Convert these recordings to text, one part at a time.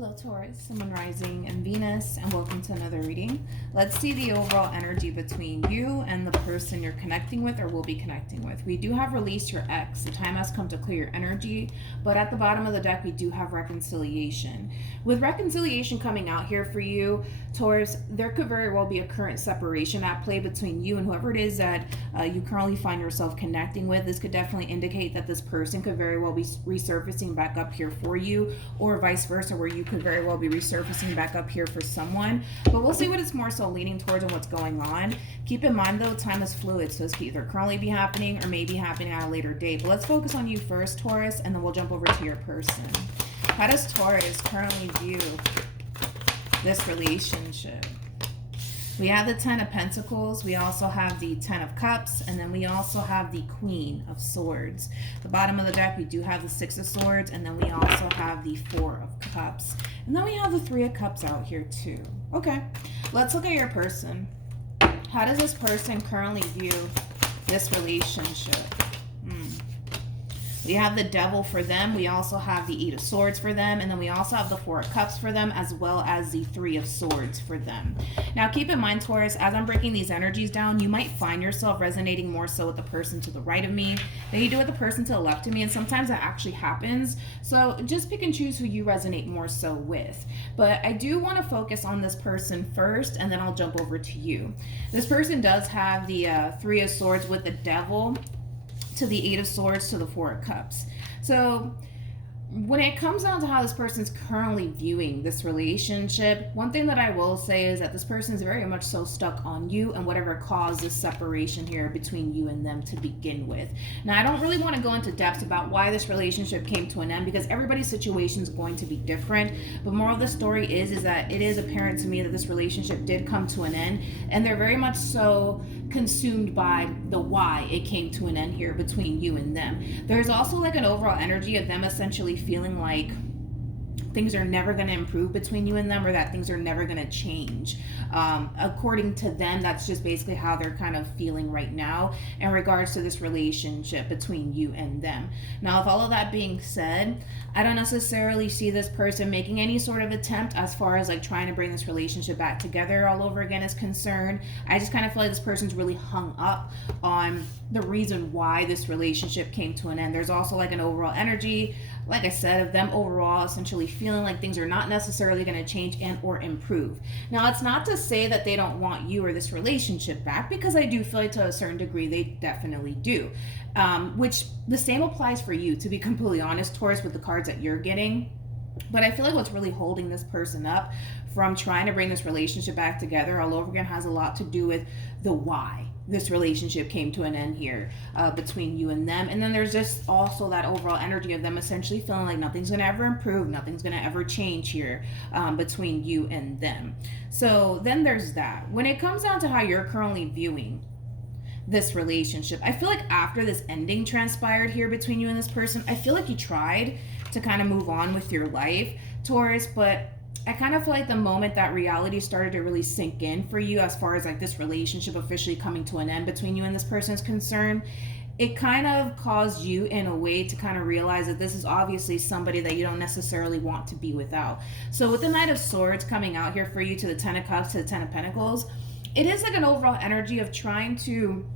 Hello Taurus, Sun, Moon, Rising, and Venus, and welcome to another reading. Let's see the overall energy between you and the person you're connecting with or will be connecting with. We do have release your ex. The time has come to clear your energy, but at the bottom of the deck, we do have reconciliation. With reconciliation coming out here for you, Taurus, there could very well be a current separation at play between you and whoever it is that you currently find yourself connecting with. This could definitely indicate that this person could very well be resurfacing back up here for you, or vice versa, where you could very well be resurfacing back up here for someone. But we'll see what it's more so leaning towards and what's going on. Keep in mind though, time is fluid, so this could either currently be happening or may be happening at a later date. But let's focus on you first, Taurus, and then we'll jump over to your person. How does Taurus currently view this relationship? We have the 10 of Pentacles, we also have the 10 of Cups, and then we also have the Queen of Swords. The bottom of the deck, we do have the 6 of Swords, and then we also have the 4 of Cups. And then we have the 3 of Cups out here too. Okay, let's look at your person. How does this person currently view this relationship? We have the Devil for them. We also have the 8 of Swords for them. And then we also have the 4 of Cups for them, as well as the 3 of Swords for them. Now, keep in mind, Taurus, as I'm breaking these energies down, you might find yourself resonating more so with the person to the right of me than you do with the person to the left of me. And sometimes that actually happens. So just pick and choose who you resonate more so with. But I do want to focus on this person first, and then I'll jump over to you. This person does have the 3 of Swords with the Devil, to the 8 of Swords, to the 4 of Cups. So when it comes down to how this person's currently viewing this relationship, one thing that I will say is that this person is very much so stuck on you and whatever caused this separation here between you and them to begin with. Now, I don't really want to go into depth about why this relationship came to an end, because everybody's situation is going to be different. But moral of the story is that it is apparent to me that this relationship did come to an end, and they're very much so consumed by the why it came to an end here between you and them. There's also like an overall energy of them essentially feeling like things are never going to improve between you and them, or that things are never going to change. According to them, that's just basically how they're kind of feeling right now in regards to this relationship between you and them. Now, with all of that being said, I don't necessarily see this person making any sort of attempt as far as like trying to bring this relationship back together all over again is concerned. I just kind of feel like this person's really hung up on the reason why this relationship came to an end. There's also like an overall energy, like I said, of them overall essentially feeling like things are not necessarily going to change and or improve. Now, it's not to say that they don't want you or this relationship back, because I do feel like to a certain degree they definitely do. Which the same applies for you, to be completely honest, Taurus, with the cards that you're getting. But I feel like what's really holding this person up from trying to bring this relationship back together all over again has a lot to do with the why this relationship came to an end here between you and them. And then there's just also that overall energy of them essentially feeling like nothing's going to ever improve, nothing's going to ever change here between you and them. So then there's that. When it comes down to how you're currently viewing this relationship, I feel like after this ending transpired here between you and this person, I feel like you tried to kind of move on with your life, Taurus, but I kind of feel like the moment that reality started to really sink in for you as far as like this relationship officially coming to an end between you and this person is concerned, it kind of caused you in a way to kind of realize that this is obviously somebody that you don't necessarily want to be without. So with the Knight of Swords coming out here for you, to the 10 of Cups, to the 10 of Pentacles, it is like an overall energy of trying to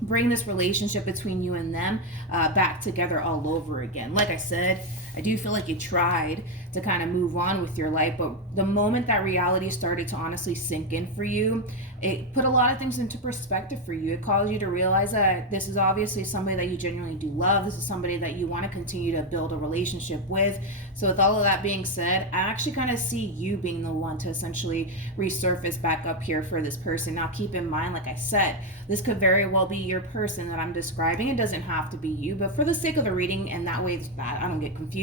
bring this relationship between you and them back together all over again. Like I said, I do feel like you tried to kind of move on with your life, but the moment that reality started to honestly sink in for you, it put a lot of things into perspective for you. It caused you to realize that this is obviously somebody that you genuinely do love. This is somebody that you want to continue to build a relationship with. So with all of that being said, I actually kind of see you being the one to essentially resurface back up here for this person. Now, keep in mind, like I said, this could very well be your person that I'm describing. It doesn't have to be you, but for the sake of the reading, and that way it's bad, I don't get confused,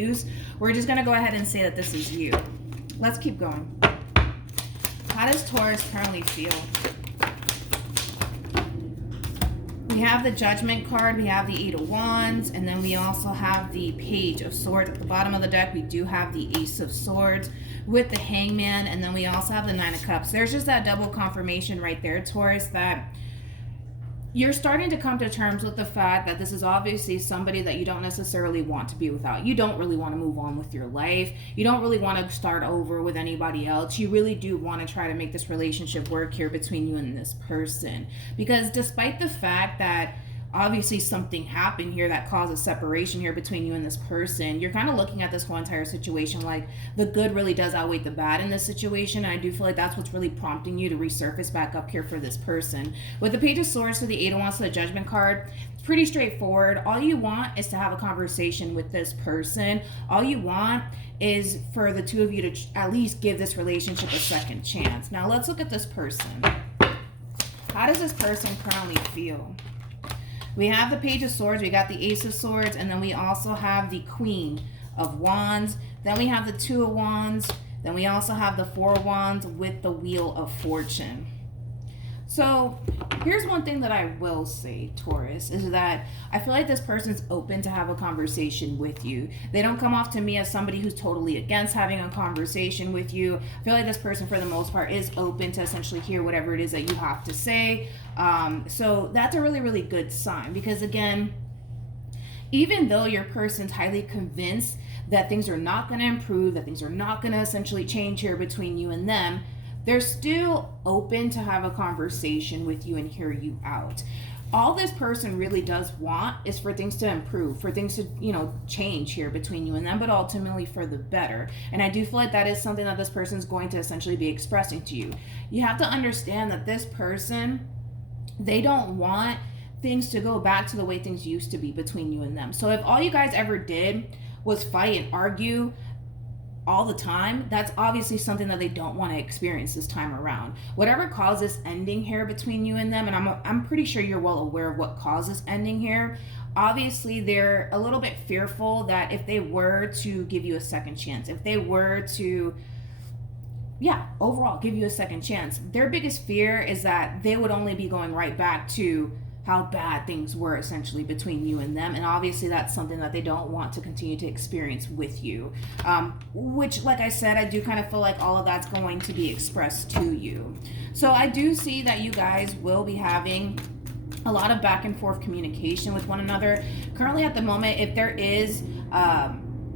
we're just going to go ahead and say that this is you. Let's keep going. How does Taurus currently feel? We have the Judgment card, we have the 8 of Wands, and then we also have the Page of Swords. At the bottom of the deck, we do have the Ace of Swords with the Hangman, and then we also have the 9 of Cups. There's just that double confirmation right there, Taurus, that you're starting to come to terms with the fact that this is obviously somebody that you don't necessarily want to be without. You don't really want to move on with your life. You don't really want to start over with anybody else. You really do want to try to make this relationship work here between you and this person. Because despite the fact that obviously something happened here that caused a separation here between you and this person, you're kind of looking at this whole entire situation like the good really does outweigh the bad in this situation, and I do feel like that's what's really prompting you to resurface back up here for this person. With the Page of Swords to the Eight of Wands to the Judgment card, it's pretty straightforward. All you want is to have a conversation with this person. All you want is for the two of you to at least give this relationship a second chance. Now let's look at this person. How does this person currently feel? We have the Page of Swords, we got the Ace of Swords, and then we also have the Queen of Wands. Then we have the Two of Wands. Then we also have the Four of Wands with the Wheel of Fortune. So here's one thing that I will say, Taurus, is that I feel like this person's open to have a conversation with you. They don't come off to me as somebody who's totally against having a conversation with you. I feel like this person, for the most part, is open to essentially hear whatever it is that you have to say. So that's a really, really good sign, because again, even though your person's highly convinced that things are not going to improve, that things are not going to essentially change here between you and them, they're still open to have a conversation with you and hear you out. All this person really does want is for things to improve, for things to, change here between you and them, but ultimately for the better. And I do feel like that is something that this person is going to essentially be expressing to you. You have to understand that this person, they don't want things to go back to the way things used to be between you and them. So if all you guys ever did was fight and argue all the time, that's obviously something that they don't want to experience this time around. Whatever caused this ending here between you and them, and I'm pretty sure you're well aware of what caused this ending here. Obviously, they're a little bit fearful that if they were to give you a second chance, if they were to overall give you a second chance, their biggest fear is that they would only be going right back to how bad things were essentially between you and them. And obviously that's something that they don't want to continue to experience with you, which, like I said, I do kind of feel like all of that's going to be expressed to you. So I do see that you guys will be having a lot of back and forth communication with one another. Currently at the moment, if there is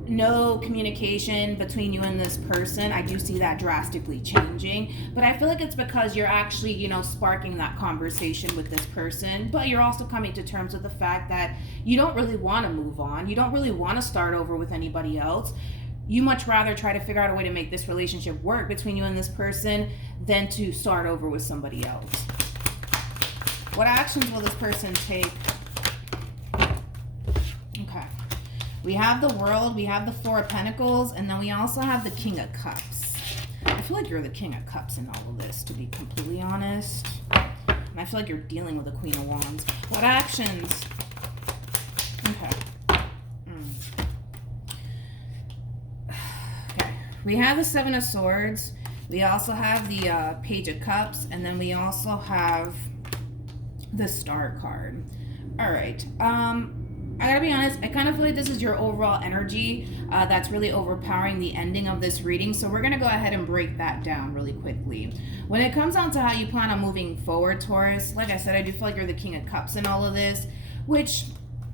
no communication between you and this person, I do see that drastically changing. But I feel like it's because you're actually, sparking that conversation with this person, but you're also coming to terms with the fact that you don't really want to move on. You don't really want to start over with anybody else. You much rather try to figure out a way to make this relationship work between you and this person than to start over with somebody else. What actions will this person take? Okay. We have the World, we have the Four of Pentacles, and then we also have the King of Cups. I feel like you're the King of Cups in all of this, to be completely honest. And I feel like you're dealing with the Queen of Wands. What actions? Okay. Okay. We have the Seven of Swords. We also have the Page of Cups, and then we also have the Star card. All right. I gotta be honest, I kind of feel like this is your overall energy that's really overpowering the ending of this reading. So we're gonna go ahead and break that down really quickly. When it comes down to how you plan on moving forward, Taurus, like I said, I do feel like you're the King of Cups in all of this, which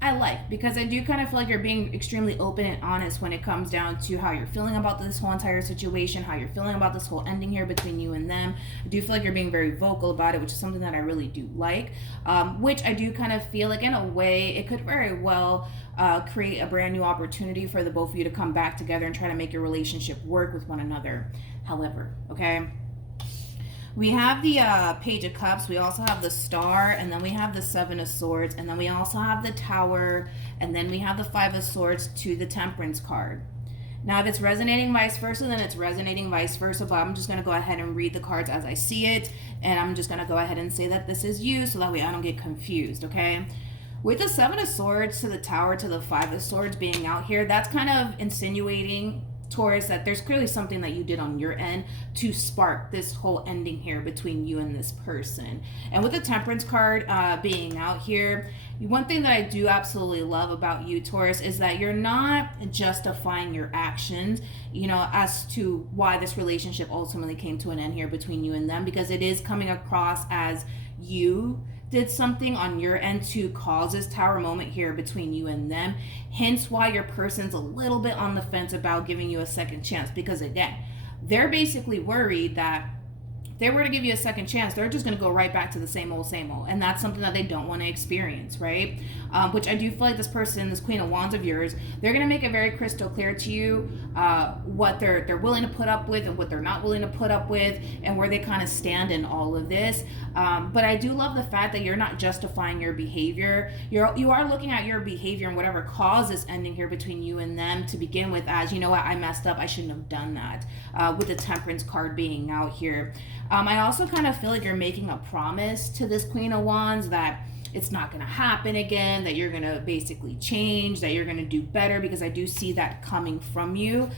I like, because I do kind of feel like you're being extremely open and honest when it comes down to how you're feeling about this whole entire situation, how you're feeling about this whole ending here between you and them. I do feel like you're being very vocal about it, which is something that I really do like, which I do kind of feel like in a way it could very well create a brand new opportunity for the both of you to come back together and try to make your relationship work with one another. However, okay, we have the Page of Cups, we also have the Star, and then we have the Seven of Swords, and then we also have the Tower, and then we have the Five of Swords to the Temperance card. Now, if it's resonating vice versa, then it's resonating vice versa, but I'm just going to go ahead and read the cards as I see it, and I'm just going to go ahead and say that this is you, so that way I don't get confused, okay? With the Seven of Swords to the Tower to the Five of Swords being out here, that's kind of insinuating, Taurus, that there's clearly something that you did on your end to spark this whole ending here between you and this person. And with the Temperance card being out here, one thing that I do absolutely love about you, Taurus, is that you're not justifying your actions, as to why this relationship ultimately came to an end here between you and them, because it is coming across as you did something on your end to cause this Tower moment here between you and them. Hence why your person's a little bit on the fence about giving you a second chance, because again, they're basically worried that if they were to give you a second chance, they're just going to go right back to the same old, and that's something that they don't want to experience, right? Which I do feel like this person, this Queen of Wands of yours, they're going to make it very crystal clear to you what they're willing to put up with and what they're not willing to put up with, and where they kind of stand in all of this. But I do love the fact that you're not justifying your behavior. You are looking at your behavior and whatever caused this ending here between you and them to begin with as, you know what, I messed up, I shouldn't have done that, with the Temperance card being out here. I also kind of feel like you're making a promise to this Queen of Wands that it's not going to happen again, that you're going to basically change, that you're going to do better, because I do see that coming from you,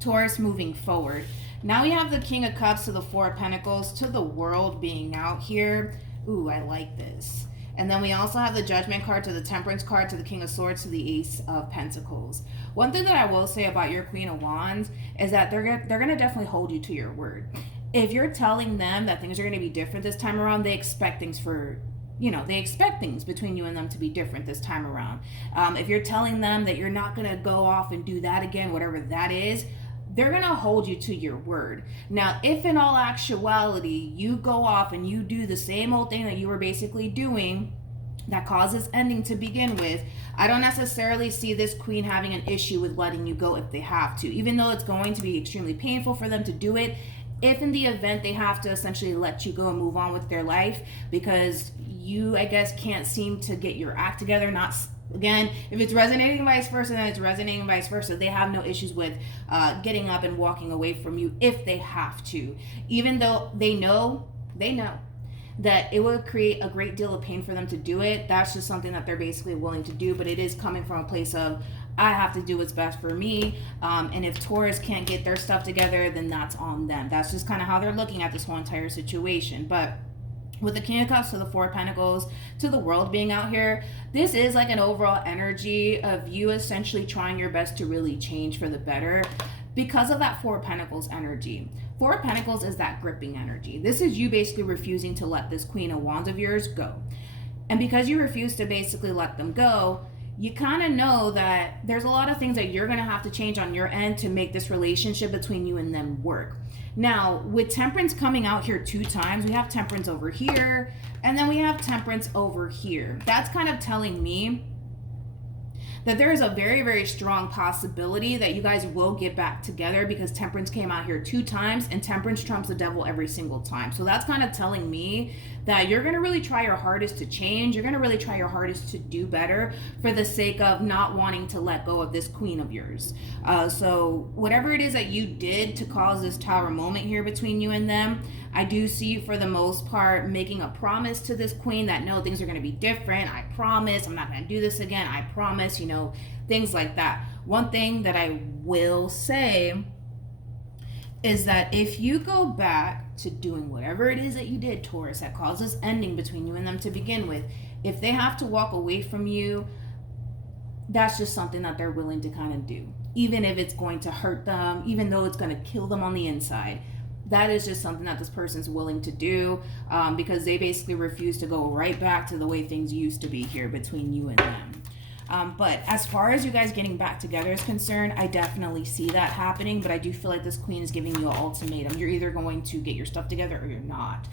Taurus, moving forward. Now we have the King of Cups to the Four of Pentacles to the World being out here. Ooh, I like this. And then we also have the Judgment card to the Temperance card to the King of Swords to the Ace of Pentacles. One thing that I will say about your Queen of Wands is that they're gonna definitely hold you to your word. If you're telling them that things are going to be different this time around, they expect things they expect things between you and them to be different this time around. If you're telling them that you're not going to go off and do that again, whatever that is, they're going to hold you to your word. Now, if in all actuality you go off and you do the same old thing that you were basically doing that causes ending to begin with, I don't necessarily see this queen having an issue with letting you go if they have to, even though it's going to be extremely painful for them to do it. If in the event they have to essentially let you go and move on with their life because you, I guess, can't seem to get your act together, not, again, if it's resonating vice versa, then it's resonating vice versa. They have no issues with getting up and walking away from you if they have to, even though they know that it would create a great deal of pain for them to do it. That's just something that they're basically willing to do, but it is coming from a place of, I have to do what's best for me, and if Taurus can't get their stuff together, then that's on them. That's just kind of how they're looking at this whole entire situation. But with the King of Cups to the Four of Pentacles to the World being out here, this is like an overall energy of you essentially trying your best to really change for the better because of that Four of Pentacles energy. Four of Pentacles is that gripping energy. This is you basically refusing to let this Queen of Wands of yours go. And because you refuse to basically let them go, you kind of know that there's a lot of things that you're going to have to change on your end to make this relationship between you and them work. Now, with Temperance coming out here 2 times, we have Temperance over here, and then we have Temperance over here. That's kind of telling me that there is a very, very strong possibility that you guys will get back together because Temperance came out here 2 times, and Temperance trumps the devil every single time. So that's kind of telling me that you're going to really try your hardest to change. You're going to really try your hardest to do better for the sake of not wanting to let go of this queen of yours. So whatever it is that you did to cause this Tower moment here between you and them, I do see you for the most part making a promise to this queen that no, things are going to be different. I promise I'm not going to do this again. I promise, things like that. One thing that I will say is that if you go back to doing whatever it is that you did, Taurus, that causes ending between you and them to begin with, if they have to walk away from you, that's just something that they're willing to kind of do. Even if it's going to hurt them, even though it's going to kill them on the inside. That is just something that this person's willing to do because they basically refuse to go right back to the way things used to be here between you and them. But as far as you guys getting back together is concerned, I definitely see that happening, but I do feel like this queen is giving you an ultimatum. You're either going to get your stuff together or you're not.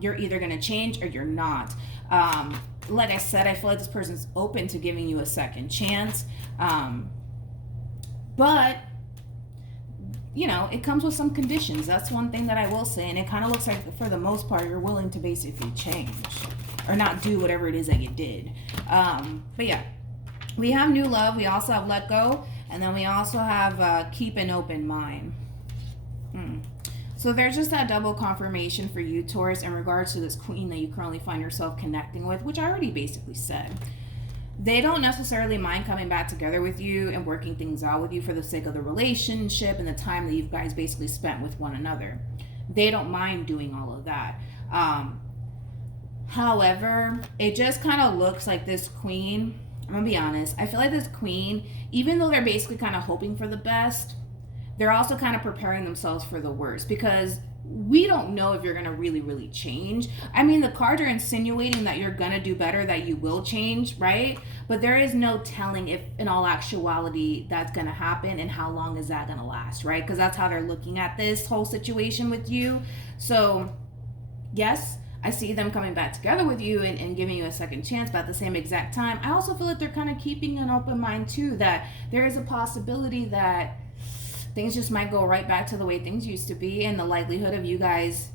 You're either going to change or you're not. Like I said, I feel like this person's open to giving you a second chance. But it comes with some conditions. That's one thing that I will say. And it kind of looks like for the most part, you're willing to basically change or not do whatever it is that you did. But yeah, we have new love. We also have let go. And then we also have keep an open mind. So there's just that double confirmation for you, Taurus, in regards to this queen that you currently find yourself connecting with, which I already basically said. They don't necessarily mind coming back together with you and working things out with you for the sake of the relationship and the time that you guys basically spent with one another. They don't mind doing all of that. However, it just kind of looks like this queen, I'm going to be honest, I feel like this queen, even though they're basically kind of hoping for the best, they're also kind of preparing themselves for the worst because we don't know if you're going to really change. I mean, the cards are insinuating that you're going to do better, that you will change, right? But there is no telling if in all actuality that's going to happen and how long is that going to last, right? Because that's how they're looking at this whole situation with you. So yes, I see them coming back together with you and giving you a second chance, but at the same exact time, I also feel that they're kind of keeping an open mind too, that there is a possibility that things just might go right back to the way things used to be, and the likelihood of you guys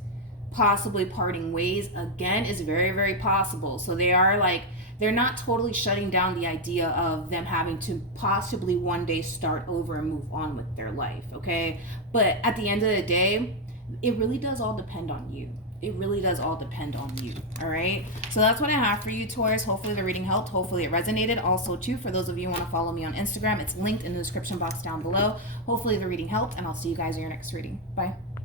possibly parting ways again is very possible. So they're not totally shutting down the idea of them having to possibly one day start over and move on with their life, okay? But at the end of the day, it really does all depend on you. It really does all depend on you. All right. So that's what I have for you, Taurus. Hopefully the reading helped. Hopefully it resonated. Also, too, for those of you who want to follow me on Instagram, it's linked in the description box down below. Hopefully the reading helped, and I'll see you guys in your next reading. Bye.